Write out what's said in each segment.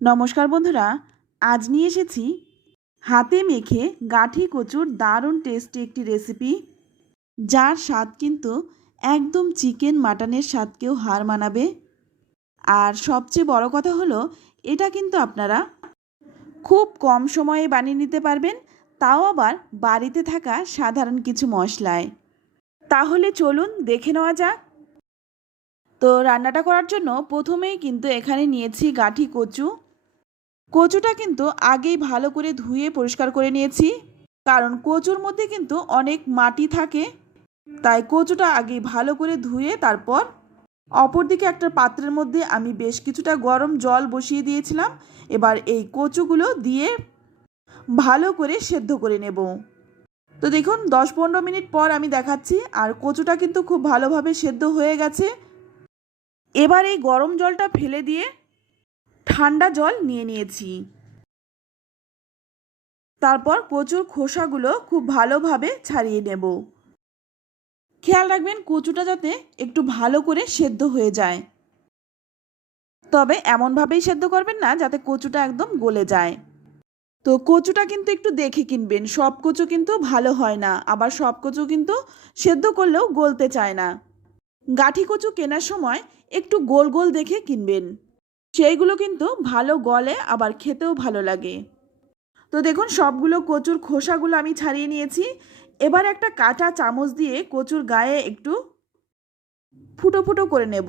নমস্কার বন্ধুরা, আজ নিয়ে এসেছি হাতে মেখে গাঠি কচুর দারুণ টেস্টি একটি রেসিপি যার স্বাদ কিন্তু একদম চিকেন মাটনের স্বাদকেও হার মানাবে। আর সবচেয়ে বড় কথা হলো, এটা কিন্তু আপনারা খুব কম সময়ে বানিয়ে নিতে পারবেন, তাও আবার বাড়িতে থাকা সাধারণ কিছু মশলায়। তাহলে চলুন দেখে নেওয়া যাক। তো রান্নাটা করার জন্য প্রথমেই কিন্তু এখানে নিয়েছি গাঠি কচু। কচুটা কিন্তু আগেই ভালো করে ধুয়ে পরিষ্কার করে নিয়েছি। কারণ কচুর মধ্যে কিন্তু অনেক মাটি থাকে। তাই কচুটা আগেই ভালো করে ধুয়ে তারপর অপরদিকে একটা পাত্রের মধ্যে আমি বেশ কিছুটা গরম জল বসিয়ে দিয়েছিলাম। এবার এই কচুগুলো দিয়ে ভালো করে সেদ্ধ করে নেব। তো দেখুন দশ পনেরো মিনিট পর আমি দেখাচ্ছি আর কচুটা কিন্তু খুব ভালোভাবে সেদ্ধ হয়ে গেছে। এবার এই গরম জলটা ফেলে দিয়ে ঠান্ডা জল নিয়ে নিয়েছি। তারপর কচুর খোসাগুলো খুব ভালোভাবে ছাড়িয়ে নেব। খেয়াল রাখবেন কচুটা যাতে একটু ভালো করে সেদ্ধ হয়ে যায়। তবে এমনভাবেই সেদ্ধ করবেন না, যাতে কচুটা একদম গলে যায়। তো কচুটা কিন্তু একটু দেখে কিনবেন, সব কচু কিন্তু ভালো হয় না, আবার সব কচু কিন্তু সেদ্ধ করলেও গলতে চায় না। গাঠি কচু কেনার সময় একটু গোল গোল দেখে কিনবেন। সেইগুলো কিন্তু ভালো গলে, আবার খেতেও ভালো লাগে। তো দেখুন, সবগুলো কচুর খোসাগুলো আমি ছাড়িয়ে নিয়েছি। এবার একটা কাঁচা চামচ দিয়ে কচুর গায়ে একটু ফুটো ফুটো করে নেব।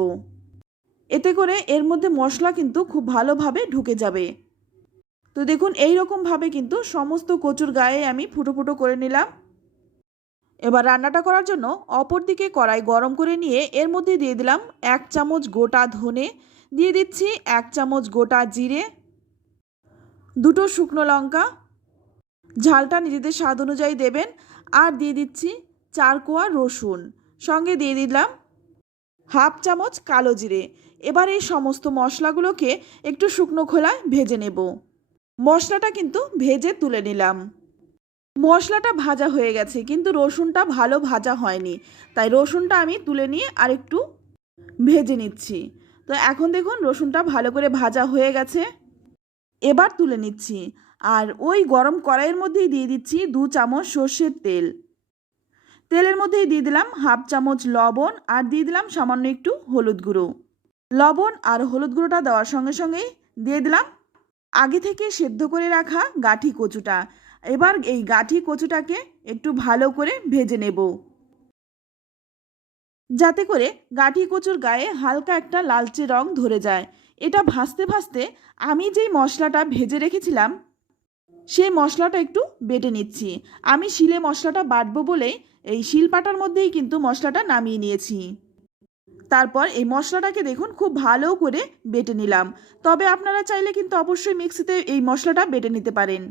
এতে করে এর মধ্যে মশলা কিন্তু খুব ভালোভাবে ঢুকে যাবে। তো দেখুন এই রকমভাবে কিন্তু সমস্ত কচুর গায়ে আমি ফুটো ফুটো করে নিলাম। এবার রান্নাটা করার জন্য অপর দিকে কড়াই গরম করে নিয়ে এর মধ্যে দিয়ে দিলাম এক চামচ গোটা ধনে দিয়ে দিচ্ছি এক চামচ গোটা জিরে, দুটো শুকনো লঙ্কা, ঝালটা নিজেদের স্বাদ অনুযায়ী দেবেন, আর দিয়ে দিচ্ছি চার কোয়া রসুন। সঙ্গে দিয়ে দিলাম হাফ চামচ কালো জিরে। এবার এই সমস্ত মশলাগুলোকে একটু শুকনো খোলায় ভেজে নেব। মশলাটা কিন্তু ভেজে তুলে নিলাম। মশলাটা ভাজা হয়ে গেছে, কিন্তু রসুনটা ভালো ভাজা হয়নি। তাই রসুনটা আমি তুলে নিয়ে আরেকটু ভেজে নিচ্ছি। তো এখন দেখুন রসুনটা ভালো করে ভাজা হয়ে গেছে। এবার তুলে নিচ্ছি। আর ওই গরম কড়াইয়ের মধ্যেই দিয়ে দিচ্ছি দু চামচ সর্ষের তেল। তেলের মধ্যেই দিয়ে দিলাম হাফ চামচ লবণ আর দিয়ে দিলাম সামান্য একটু হলুদ গুঁড়ো। লবণ আর হলুদ গুঁড়োটা দেওয়ার সঙ্গে সঙ্গেই দিয়ে দিলাম আগে থেকে সেদ্ধ করে রাখা গাঠি কচুটা। এবার এই গাঠি কচুটাকে একটু ভালো করে ভেজে নেব। যাতে করে গাঠি কচুর গায়ে হালকা একটা লালচে রং ধরে যায়। এটা ভাসতে ভাসতে আমি যেই মশলাটা ভেজে রেখেছিলাম, সেই মশলাটা একটু বেটে নিচ্ছি। আমি শিলে মশলাটা বাটবো বলেই এই শিল পাটার মধ্যেই কিন্তু মশলাটা নামিয়ে নিয়েছি। তারপর এই মশলাটাকে দেখুন খুব ভালো করে বেটে নিলাম। তবে আপনারা চাইলে কিন্তু অবশ্যই মিক্সিতে এই মশলাটা বেটে নিতে পারেন।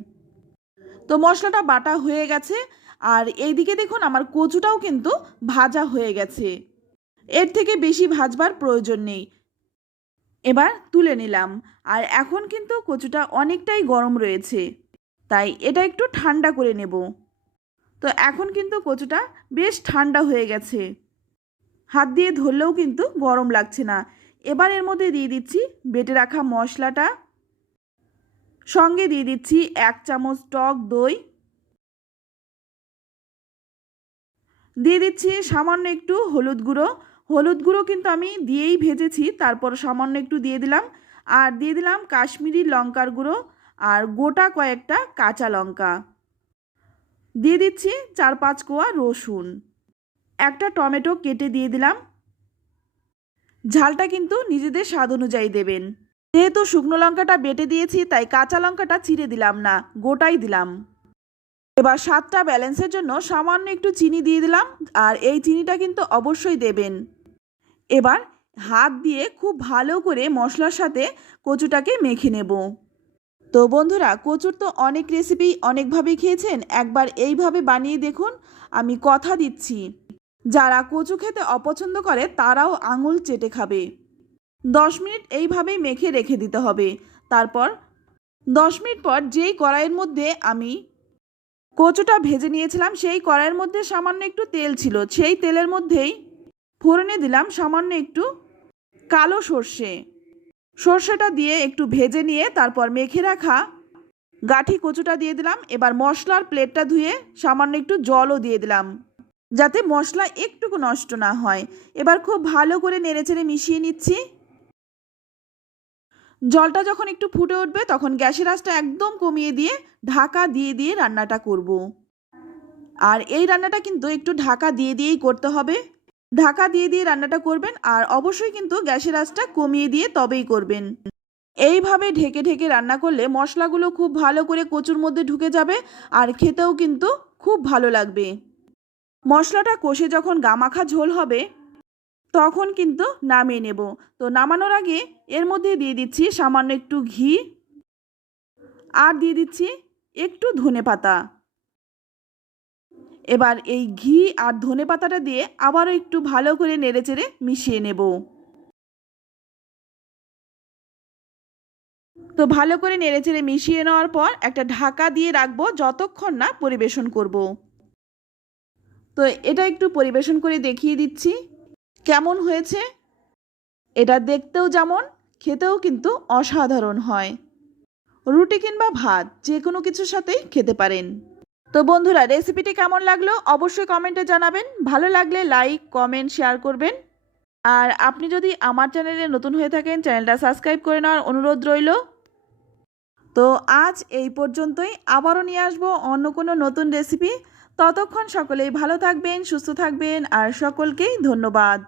তো মশলাটা বাটা হয়ে গেছে। আর এইদিকে দেখুন আমার কচুটাও কিন্তু ভাজা হয়ে গেছে। এর থেকে বেশি ভাজবার প্রয়োজন নেই। এবার তুলে নিলাম। আর এখন কিন্তু কচুটা অনেকটাই গরম রয়েছে। তাই এটা একটু ঠান্ডা করে নেব। তো এখন কিন্তু কচুটা বেশ ঠান্ডা হয়ে গেছে। হাত দিয়ে ধরলেও কিন্তু গরম লাগছে না। এবার এর মধ্যে দিয়ে দিচ্ছি বেটে রাখা মশলাটা। সঙ্গে দিয়ে দিচ্ছি এক চামচ টক দই। দিয়ে দিচ্ছি সামান্য একটু হলুদ গুঁড়ো। হলুদ গুঁড়ো কিন্তু আমি দিয়েই ভেজেছি, তারপর সামান্য একটু দিয়ে দিলাম। আর দিয়ে দিলাম কাশ্মীরি লঙ্কার গুঁড়ো আর গোটা কয়েকটা কাঁচা লঙ্কা। দিয়ে দিচ্ছি চার পাঁচ কোয়া রসুন। একটা টমেটো কেটে দিয়ে দিলাম। ঝালটা কিন্তু নিজেদের স্বাদ অনুযায়ী দেবেন। যেহেতু শুকনো লঙ্কাটা বেটে দিয়েছি, তাই কাঁচা লঙ্কাটা চিড়ে দিলাম না, গোটাই দিলাম। এবার সাতটা ব্যালেন্সের জন্য সামান্য একটু চিনি দিয়ে দিলাম, আর এই চিনিটা কিন্তু অবশ্যই দেবেন। এবার হাত দিয়ে খুব ভালো করে মশলার সাথে কচুটাকে মেখে নেব। তো বন্ধুরা, কচুর তো অনেক রেসিপি অনেকভাবেই খেয়েছেন, একবার এইভাবে বানিয়ে দেখুন, আমি কথা দিচ্ছি। যারা কচু খেতে অপছন্দ করে, তারাও আঙুল চেটে খাবে। দশ মিনিট এইভাবেই মেখে রেখে দিতে হবে। তারপর দশ মিনিট পর যেই কড়াইয়ের মধ্যে আমি কচুটা ভেজে নিয়েছিলাম, সেই কড়াইয়ের মধ্যে সামান্য একটু তেল ছিল। সেই তেলের মধ্যেই ফোড়নে দিলাম সামান্য একটু কালো সর্ষে। সর্ষেটা দিয়ে একটু ভেজে নিয়ে তারপর মেখে রাখা গাঠি কচুটা দিয়ে দিলাম। এবার মশলার প্লেটটা ধুয়ে সামান্য একটু জলও দিয়ে দিলাম, যাতে মশলা একটুকু নষ্ট না হয়। এবার খুব ভালো করে নেড়েচেড়ে মিশিয়ে নিচ্ছি। জলটা যখন একটু ফুটে উঠবে, তখন গ্যাসের আঁচটা একদম কমিয়ে দিয়ে ঢাকা দিয়ে দিয়ে রান্নাটা করব। আর এই রান্নাটা কিন্তু একটু ঢাকা দিয়ে দিয়েই করতে হবে। ঢাকা দিয়ে দিয়ে রান্নাটা করবেন আর অবশ্যই কিন্তু গ্যাসের আঁচটা কমিয়ে দিয়ে তবেই করবেন। এইভাবে ঢেকে ঢেকে রান্না করলে মশলাগুলো খুব ভালো করে কচুর মধ্যে ঢুকে যাবে আর খেতেও কিন্তু খুব ভালো লাগবে। মশলাটা কষে যখন গামাখা ঝোল হবে তখন কিন্তু নামিয়ে নেব। তো নামানোর আগে এর মধ্যে দিয়ে দিচ্ছি সামান্য একটু ঘি আর দিয়ে দিচ্ছি একটু ধনে পাতা। এবার এই ঘি আর ধনে পাতাটা দিয়ে আবারও একটু ভালো করে নেড়েচেড়ে মিশিয়ে নেব। তো ভালো করে নেড়েচেড়ে মিশিয়ে নেওয়ার পর একটা ঢাকা দিয়ে রাখব যতক্ষণ না পরিবেশন করব। তো এটা একটু পরিবেশন করে দেখিয়ে দিচ্ছি। কেমন হয়েছে? এটা দেখতেও যেমন, খেতেও কিন্তু অসাধারণ হয়। রুটি কিংবা ভাত যে কোনো কিছুর সাথেই খেতে পারেন। তো বন্ধুরা, রেসিপিটি কেমন লাগল অবশ্যই কমেন্টে জানাবেন। ভালো লাগলে লাইক, কমেন্ট, শেয়ার করবেন। আর আপনি যদি আমার চ্যানেলে নতুন হয়ে থাকেন, চ্যানেলটা সাবস্ক্রাইব করে নেওয়ার অনুরোধ রইল। তো আজ এই পর্যন্তই। আবারও নিয়ে আসব অন্য কোনো নতুন রেসিপি। ততক্ষণ সকলেই ভালো থাকবেন সুস্থ থাকবেন আর সকলকেই ধন্যবাদ।